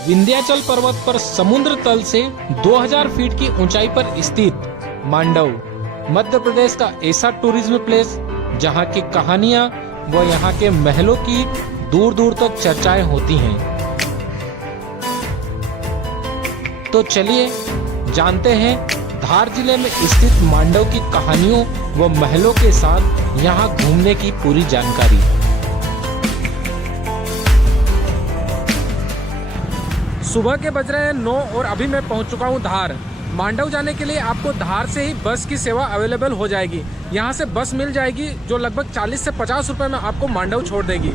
विंध्याचल पर्वत पर समुद्र तल से 2000 फीट की ऊंचाई पर स्थित मांडव मध्य प्रदेश का ऐसा टूरिज्म प्लेस जहां की कहानियां व यहां के महलों की दूर दूर तक चर्चाएं होती हैं। तो चलिए जानते हैं धार जिले में स्थित मांडव की कहानियों व महलों के साथ यहां घूमने की पूरी जानकारी। सुबह के बज रहे हैं 9 और अभी मैं पहुंच चुका हूं धार। मांडव जाने के लिए आपको धार से ही बस की सेवा अवेलेबल हो जाएगी। यहां से बस मिल जाएगी जो लगभग 40 से 50 रुपए में आपको मांडव छोड़ देगी।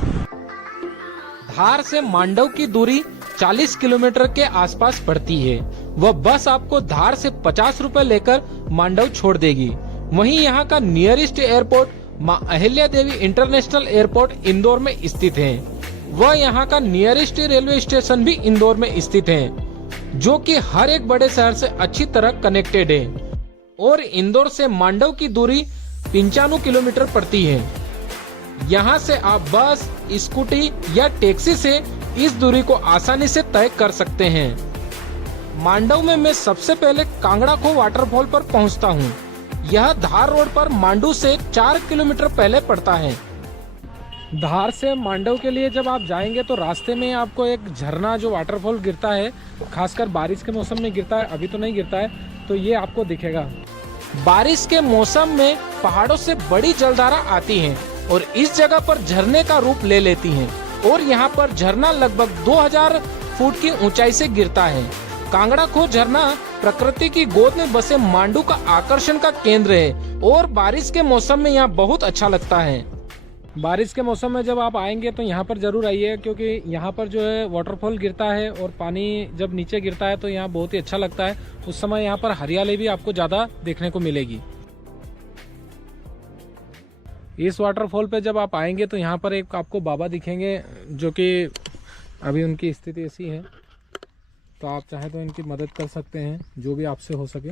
धार से मांडव की दूरी 40 किलोमीटर के आसपास पड़ती है। वह बस आपको धार से 50 रुपए लेकर मांडव छोड़ देगी। वहीं यहां का नियरेस्ट एयरपोर्ट मां अहिल्या देवी इंटरनेशनल एयरपोर्ट इंदौर में स्थित है। वह यहाँ का नियरेस्ट रेलवे स्टेशन भी इंदौर में स्थित है, जो कि हर एक बड़े शहर से अच्छी तरह कनेक्टेड है। और इंदौर से मांडव की दूरी 95 किलोमीटर पड़ती है। यहाँ से आप बस, स्कूटी या टैक्सी से इस दूरी को आसानी से तय कर सकते हैं। मांडव में मैं सबसे पहले कांगड़ा खो वाटरफॉल पर पहुँचता हूँ। यह धार रोड पर मांडू से 4 किलोमीटर पहले पड़ता है। धार से मांडव के लिए जब आप जाएंगे तो रास्ते में आपको एक झरना जो वाटरफॉल गिरता है, खासकर बारिश के मौसम में गिरता है, अभी तो नहीं गिरता है, तो ये आपको दिखेगा। बारिश के मौसम में पहाड़ों से बड़ी जलधारा आती है और इस जगह पर झरने का रूप ले लेती है। और यहाँ पर झरना लगभग 2000 फुट की ऊंचाई से गिरता है। कांगड़ा खो झरना प्रकृति की गोद में बसे मांडू का आकर्षण का केंद्र है और बारिश के मौसम में यहाँ बहुत अच्छा लगता है। बारिश के मौसम में जब आप आएंगे तो यहाँ पर जरूर आइए, क्योंकि यहाँ पर जो है वाटरफॉल गिरता है और पानी जब नीचे गिरता है तो यहाँ बहुत ही अच्छा लगता है। उस समय यहाँ पर हरियाली भी आपको ज्यादा देखने को मिलेगी। इस वाटरफॉल पे जब आप आएंगे तो यहाँ पर एक आपको बाबा दिखेंगे, जो कि अभी उनकी स्थिति ऐसी है, तो आप चाहे तो इनकी मदद कर सकते हैं जो भी आपसे हो सके।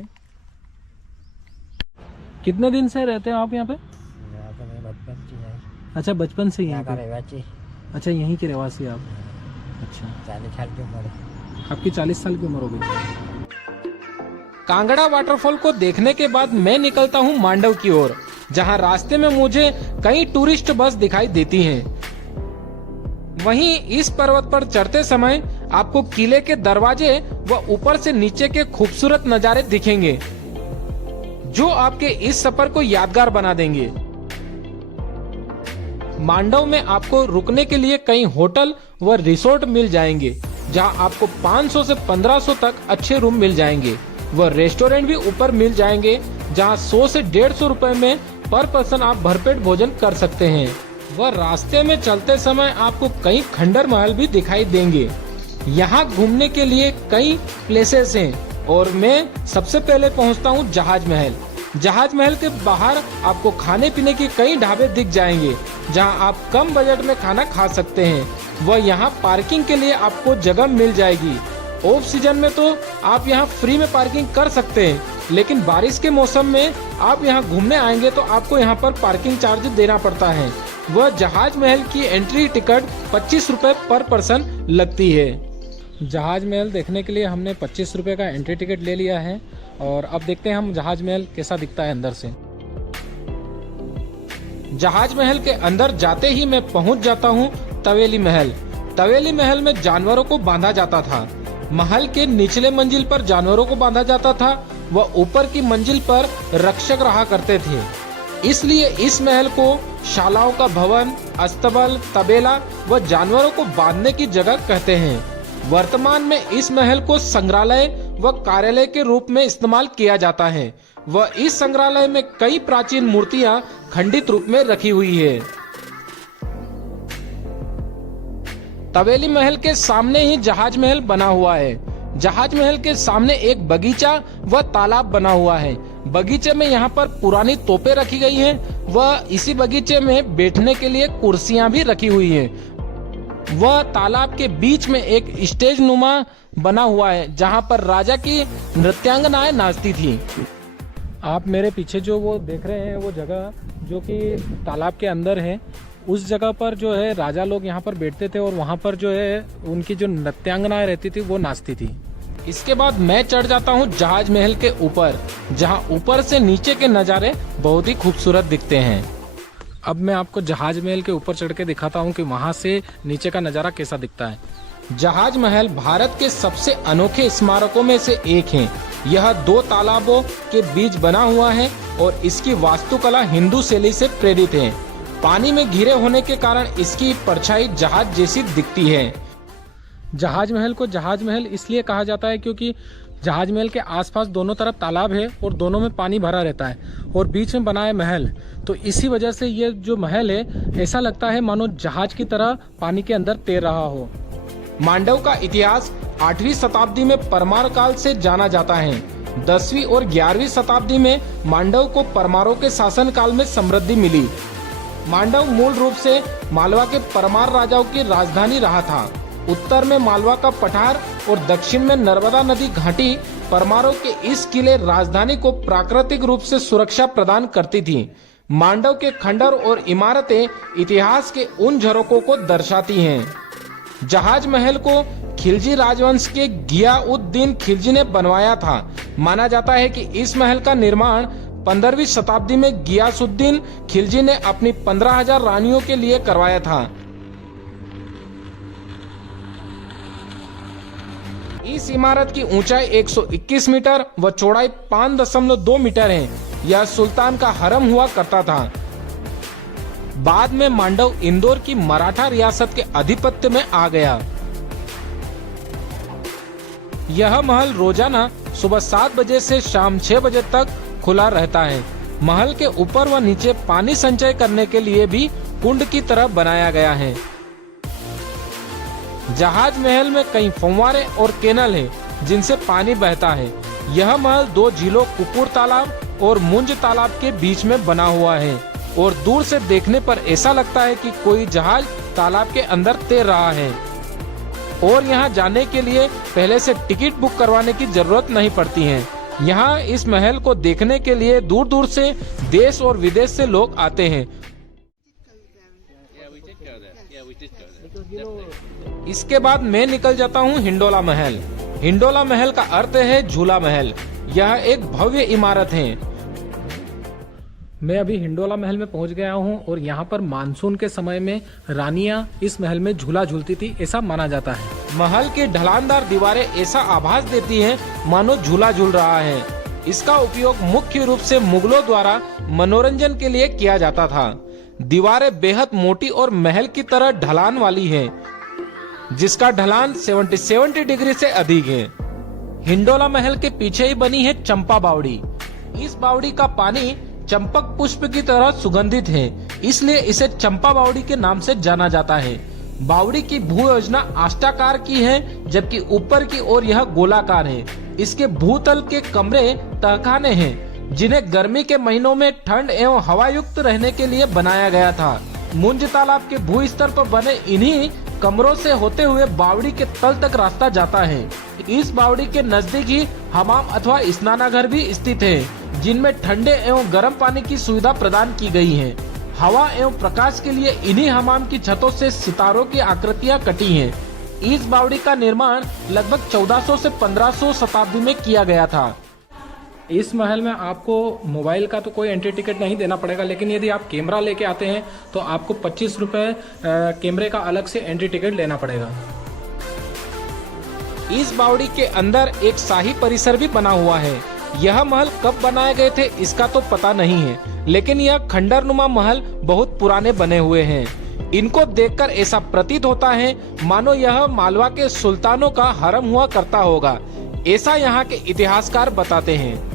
कितने दिन से रहते हैं आप यहाँ पे? अच्छा, बचपन से यहाँ पे? अच्छा, यहीं के रहवासी आप? अच्छा, 40 साल की उम्र। आपकी 40 साल की उम्र हो गई। कांगड़ा वाटरफॉल को देखने के बाद मैं निकलता हूँ मांडव की ओर, जहाँ रास्ते में मुझे कई टूरिस्ट बस दिखाई देती हैं। वहीं इस पर्वत पर चढ़ते समय आपको किले के दरवाजे व ऊपर से नीचे के खूबसूरत नजारे दिखेंगे, जो आपके इस सफर को यादगार बना देंगे। मांडव में आपको रुकने के लिए कई होटल व रिसोर्ट मिल जाएंगे, जहां आपको 500 से 1500 तक अच्छे रूम मिल जाएंगे। व रेस्टोरेंट भी ऊपर मिल जाएंगे, जहां 100 से 150 रुपए में पर पर्सन आप भरपेट भोजन कर सकते हैं। व रास्ते में चलते समय आपको कई खंडर महल भी दिखाई देंगे। यहाँ घूमने के लिए कई प्लेसेस हैं और मैं सबसे पहले पहुँचता हूँ जहाज महल। जहाज महल के बाहर आपको खाने पीने के कई ढाबे दिख जाएंगे, जहां आप कम बजट में खाना खा सकते हैं। वह यहां पार्किंग के लिए आपको जगह मिल जाएगी। ऑफ सीजन में तो आप यहां फ्री में पार्किंग कर सकते हैं, लेकिन बारिश के मौसम में आप यहां घूमने आएंगे तो आपको यहां पर पार्किंग चार्ज देना पड़ता है। वह जहाज महल की एंट्री टिकट 25 रुपए पर पर्सन लगती है। जहाज महल देखने के लिए हमने 25 रुपए का एंट्री टिकट ले लिया है और अब देखते हैं हम जहाज महल कैसा दिखता है अंदर से। जहाज महल के अंदर जाते ही मैं पहुंच जाता हूं तवेली महल। तवेली महल में जानवरों को बांधा जाता था। महल के निचले मंजिल पर जानवरों को बांधा जाता था व ऊपर की मंजिल पर रक्षक रहा करते थे। इसलिए इस महल को शालाओं का भवन, अस्तबल, तबेला व जानवरों को बांधने की जगह कहते हैं। वर्तमान में इस महल को संग्रहालय व कार्यालय के रूप में इस्तेमाल किया जाता है। व इस संग्रहालय में कई प्राचीन मूर्तियां खंडित रूप में रखी हुई है। तवेली महल के सामने ही जहाज महल बना हुआ है। जहाज महल के सामने एक बगीचा व तालाब बना हुआ है। बगीचे में यहाँ पर पुरानी तोपें रखी गई हैं व इसी बगीचे में बैठने के लिए कुर्सियां भी रखी हुई हैं। वह तालाब के बीच में एक स्टेज नुमा बना हुआ है, जहां पर राजा की नृत्यांगनाएं नाचती थी। आप मेरे पीछे जो वो देख रहे हैं वो जगह जो कि तालाब के अंदर है, उस जगह पर जो है राजा लोग यहाँ पर बैठते थे और वहाँ पर जो है उनकी जो नृत्यांगनाएं रहती थी वो नाचती थी। इसके बाद मैं चढ़ जाता हूँ जहाज महल के ऊपर, जहाँ ऊपर से नीचे के नज़ारे बहुत ही खूबसूरत दिखते हैं। अब मैं आपको जहाज महल के ऊपर चढ़ के दिखाता हूँ कि वहाँ से नीचे का नज़ारा कैसा दिखता है। जहाज महल भारत के सबसे अनोखे स्मारकों में से एक है। यह 2 तालाबों के बीच बना हुआ है और इसकी वास्तुकला हिंदू शैली से प्रेरित है। पानी में घिरे होने के कारण इसकी परछाई जहाज जैसी दिखती है। जहाज महल को जहाज महल इसलिए कहा जाता है क्योंकि जहाज महल के आसपास दोनों तरफ तालाब है और दोनों में पानी भरा रहता है और बीच में बना है महल। तो इसी वजह से ये जो महल है ऐसा लगता है मानो जहाज की तरह पानी के अंदर तैर रहा हो। मांडव का इतिहास 8वीं शताब्दी में परमार काल से जाना जाता है। 10वीं और 11वीं शताब्दी में मांडव को परमारों के शासन काल में समृद्धि मिली। मांडव मूल रूप से मालवा के परमार राजाओं की राजधानी रहा था। उत्तर में मालवा का पठार और दक्षिण में नर्मदा नदी घाटी परमारों के इस किले राजधानी को प्राकृतिक रूप से सुरक्षा प्रदान करती थी। मांडव के खंडर और इमारतें इतिहास के उन झरोकों को दर्शाती हैं। जहाज महल को खिलजी राजवंश के गियाउद्दीन खिलजी ने बनवाया था। माना जाता है कि इस महल का निर्माण 15वीं शताब्दी में गियासुद्दीन खिलजी ने अपनी 15,000 रानियों के लिए करवाया था। इस इमारत की ऊंचाई 121 मीटर व चौड़ाई 5.2 मीटर है। यह सुल्तान का हरम हुआ करता था। बाद में मांडव इंदौर की मराठा रियासत के अधिपत्य में आ गया। यह महल रोजाना सुबह 7 बजे से शाम 6 बजे तक खुला रहता है। महल के ऊपर व नीचे पानी संचय करने के लिए भी कुंड की तरह बनाया गया है। जहाज महल में कई फव्वारे और कैनल हैं, जिनसे पानी बहता है। यह महल 2 झीलों कुकुर तालाब और मुंज तालाब के बीच में बना हुआ है और दूर से देखने पर ऐसा लगता है कि कोई जहाज तालाब के अंदर तैर रहा है। और यहाँ जाने के लिए पहले से टिकट बुक करवाने की जरूरत नहीं पड़ती है। यहाँ इस महल को देखने के लिए दूर दूर से देश और विदेश से लोग आते हैं। इसके बाद मैं निकल जाता हूँ हिंडोला महल। हिंडोला महल का अर्थ है झूला महल। यह एक भव्य इमारत है। मैं अभी हिंडोला महल में पहुंच गया हूं और यहाँ पर मानसून के समय में रानियां इस महल में झूला झूलती थी, ऐसा माना जाता है। महल की ढलानदार दीवारें ऐसा आभास देती हैं मानो झूला झूल रहा है। इसका उपयोग मुख्य रूप से मुगलों द्वारा मनोरंजन के लिए किया जाता था। दीवारें बेहद मोटी और महल की तरह ढलान वाली है, जिसका ढलान 70 डिग्री से अधिक है। हिंडोला महल के पीछे ही बनी है चंपा बावड़ी। इस बावड़ी का पानी चंपक पुष्प की तरह सुगंधित है, इसलिए इसे चंपा बावड़ी के नाम से जाना जाता है। बावड़ी की भू योजना अष्टाकार की है, जबकि ऊपर की ओर यह गोलाकार है। इसके भूतल के कमरे तहखाने हैं, जिन्हें गर्मी के महीनों में ठंड एवं हवा युक्त रहने के लिए बनाया गया था। मुंज तालाब के भू स्तर पर बने इन्हीं कमरों से होते हुए बावड़ी के तल तक रास्ता जाता है। इस बावड़ी के नजदीक ही हमाम अथवा स्नानागार भी स्थित है, जिनमें ठंडे एवं गर्म पानी की सुविधा प्रदान की गई है। हवा एवं प्रकाश के लिए इन्हीं हमाम की छतों से सितारों की आकृतियां कटी हैं। इस बावड़ी का निर्माण लगभग 1400 से 1500 शताब्दी में किया गया था। इस महल में आपको मोबाइल का तो कोई एंट्री टिकट नहीं देना पड़ेगा, लेकिन यदि आप कैमरा लेके आते हैं तो आपको 25 रुपये कैमरे का अलग से एंट्री टिकट लेना पड़ेगा। इस बावड़ी के अंदर एक शाही परिसर भी बना हुआ है। यह महल कब बनाए गए थे इसका तो पता नहीं है, लेकिन यह खंडरनुमा महल बहुत पुराने बने हुए हैं। इनको देखकर ऐसा प्रतीत होता है मानो यह मालवा के सुल्तानों का हरम हुआ करता होगा, ऐसा यहाँ के इतिहासकार बताते हैं।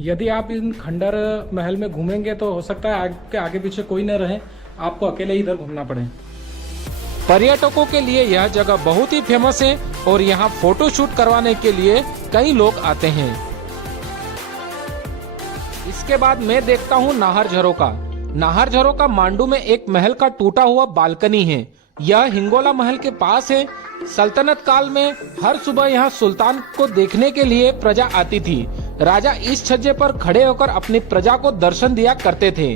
यदि आप इन खंडर महल में घूमेंगे तो हो सकता है आगे पीछे कोई न रहे, आपको अकेले इधर घूमना पड़े। पर्यटकों के लिए यह जगह बहुत ही फेमस है और यहाँ फोटो शूट करवाने के लिए कई लोग आते हैं। इसके बाद मैं देखता हूँ नाहर झरोका। नाहर झरोका मांडू में एक महल का टूटा हुआ बालकनी है। यह हिंगोला महल के पास है। सल्तनत काल में हर सुबह यहाँ सुल्तान को देखने के लिए प्रजा आती थी। राजा इस छज्जे पर खड़े होकर अपनी प्रजा को दर्शन दिया करते थे।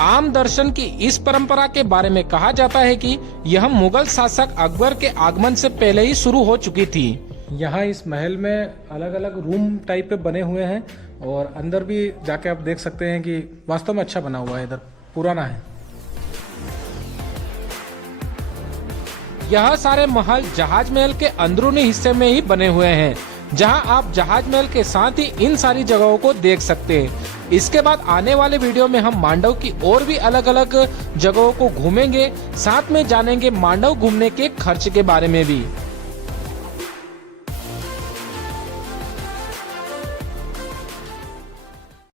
आम दर्शन की इस परंपरा के बारे में कहा जाता है कि यह मुगल शासक अकबर के आगमन से पहले ही शुरू हो चुकी थी। यहाँ इस महल में अलग अलग रूम टाइप पे बने हुए हैं और अंदर भी जाके आप देख सकते हैं कि वास्तव में अच्छा बना हुआ है, इधर पुराना है। यह सारे महल जहाज महल के अंदरूनी हिस्से में ही बने हुए हैं, जहां आप जहाज महल के साथ ही इन सारी जगहों को देख सकते हैं। इसके बाद आने वाले वीडियो में हम मांडव की और भी अलग अलग जगहों को घूमेंगे, साथ में जानेंगे मांडव घूमने के खर्च के बारे में भी।